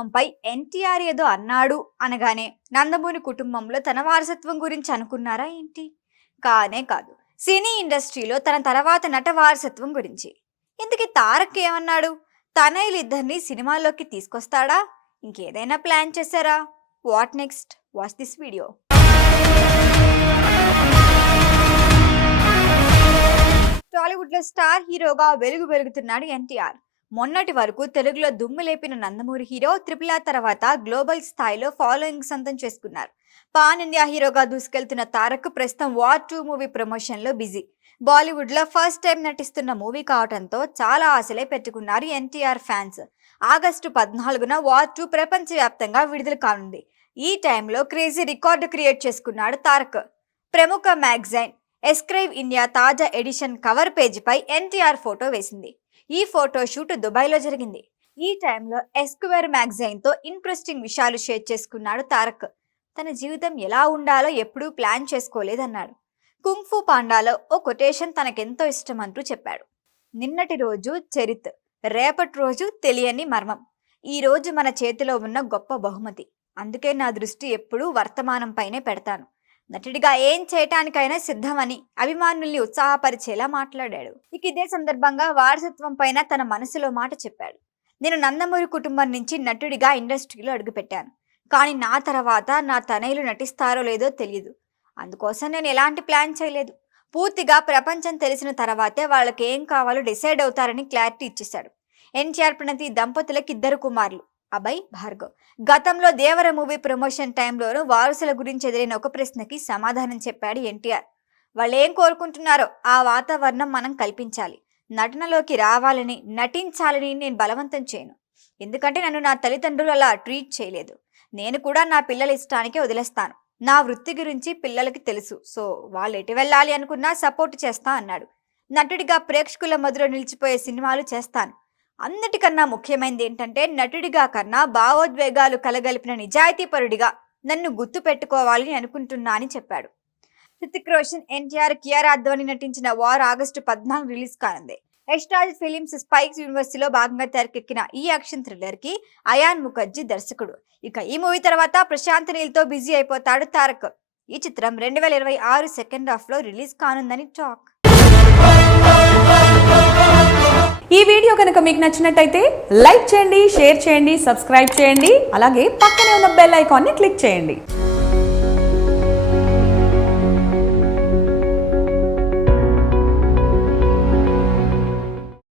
వారసత్వంపై ఎన్టీఆర్ ఏదో అన్నాడు అనగానే నందమూరి కుటుంబంలో తన వారసత్వం గురించి అనుకున్నారా ఏంటి? కానే కాదు. సినీ ఇండస్ట్రీలో తన తర్వాత నట వారసత్వం గురించి. ఇంతకీ తారక్ ఏమన్నాడు? తనయులిద్దరిని సినిమాల్లోకి తీసుకొస్తాడా? ఇంకేదైనా ప్లాన్ చేశారా? What next? Watch this video. Tollywood లో స్టార్ హీరోగా వెలుగుతున్నాడు ఎన్టీఆర్. మొన్నటి వరకు తెలుగులో దుమ్ము లేపిన నందమూరి హీరో RRR తర్వాత గ్లోబల్ స్థాయిలో ఫాలోయింగ్ సొంతం చేసుకున్నారు. పాన్ ఇండియా హీరోగా దూసుకెళ్తున్న తారక్ ప్రస్తుతం వార్ 2 మూవీ ప్రమోషన్ లో బిజీ. బాలీవుడ్ లో ఫస్ట్ టైం నటిస్తున్న మూవీ కావడంతో చాలా ఆశలే పెట్టుకున్నారు ఎన్టీఆర్ ఫ్యాన్స్. ఆగస్టు 14న వార్ 2 ప్రపంచవ్యాప్తంగా విడుదల కానుంది. ఈ టైంలో క్రేజీ రికార్డు క్రియేట్ చేసుకున్నాడు తారక్. ప్రముఖ మ్యాగజైన్ ఎస్క్రైబ్ ఇండియా తాజా ఎడిషన్ కవర్ పేజీపై ఎన్టీఆర్ ఫోటో వేసింది. ఈ ఫోటో షూట్ దుబాయ్లో జరిగింది. ఈ టైంలో ఎస్క్వేర్ మ్యాగజైన్ తో ఇంట్రెస్టింగ్ విషయాలు షేర్ చేసుకున్నాడు తారక్. తన జీవితం ఎలా ఉండాలో ఎప్పుడూ ప్లాన్ చేసుకోలేదన్నాడు. కుంగ్ఫూ పాండాలో ఓ కొటేషన్ తనకెంతో ఇష్టం అంటూ చెప్పాడు. నిన్నటి రోజు చరిత్, రేపటి రోజు తెలియని మర్మం. ఈ రోజు మన చేతిలో ఉన్న గొప్ప బహుమతి. అందుకే నా దృష్టి ఎప్పుడూ వర్తమానం పైనే పెడతాను. నటుడిగా ఏం చేయటానికైనా సిద్ధమని అభిమానుల్ని ఉత్సాహపరిచేలా మాట్లాడాడు. ఇక ఇదే సందర్భంగా వారసత్వం పైన తన మనసులో మాట చెప్పాడు. నేను నందమూరి కుటుంబం నుంచి నటుడిగా ఇండస్ట్రీలో అడుగుపెట్టాను. కానీ నా తర్వాత నా తనయులు నటిస్తారో లేదో తెలియదు. అందుకోసం నేను ఎలాంటి ప్లాన్ చేయలేదు. పూర్తిగా ప్రపంచం తెలిసిన తర్వాతే వాళ్ళకి ఏం కావాలో డిసైడ్ అవుతారని క్లారిటీ ఇచ్చేశాడు. ఎన్టీఆర్ ప్రణతి దంపతులకు 2 కుమారులు, అభయ్, భార్గవ్. గతంలో దేవర మూవీ ప్రమోషన్ టైంలోనూ వారసుల గురించి ఎదురైన ఒక ప్రశ్నకి సమాధానం చెప్పాడు ఎన్టీఆర్. వాళ్ళు ఏం కోరుకుంటున్నారో ఆ వాతావరణం మనం కల్పించాలి. నటనలోకి రావాలని, నటించాలని నేను బలవంతం చేయను. ఎందుకంటే నన్ను నా తల్లిదండ్రులు అలా ట్రీట్ చేయలేదు. నేను కూడా నా పిల్లల ఇష్టానికే వదిలేస్తాను. నా వృత్తి గురించి పిల్లలకి తెలుసు. సో వాళ్ళు ఎటు వెళ్ళాలి అనుకున్నా సపోర్ట్ చేస్తా అన్నాడు. నటుడిగా ప్రేక్షకుల మధ్యలో నిలిచిపోయే సినిమాలు చేస్తాను. అన్నిటికన్నా ముఖ్యమైనది ఏంటంటే నటుడిగా కన్నా భావోద్వేగాలు కలగలిపిన నిజాయితీపరుడిగా నన్ను గుర్తు పెట్టుకోవాలని అనుకుంటున్నా అని చెప్పాడు. హృతిక్ రోషన్, ఎన్టీఆర్, కియారా అద్వానీ నటించిన వార్ ఆగస్టు 14 రిలీజ్ కానుంది. యష్రాజ్ ఫిలిమ్స్ స్పైక్స్ యూనివర్సిటీలో భాగంగా తెరకెక్కిన ఈ యాక్షన్ థ్రిల్లర్ కి అయాన్ ముఖర్జీ దర్శకుడు. ఇక ఈ మూవీ తర్వాత ప్రశాంత్ నీల్ తో బిజీ అయిపోతాడు తారక్. ఈ చిత్రం 2026 సెకండ్ హాఫ్ లో రిలీజ్ కానుందని టాక్. ఈ వీడియో కనుక మీకు నచ్చినట్టయితే లైక్ చేయండి, షేర్ చేయండి, సబ్స్క్రైబ్ చేయండి. అలాగే పక్కనే ఉన్న బెల్ ఐకాన్ని క్లిక్ చేయండి.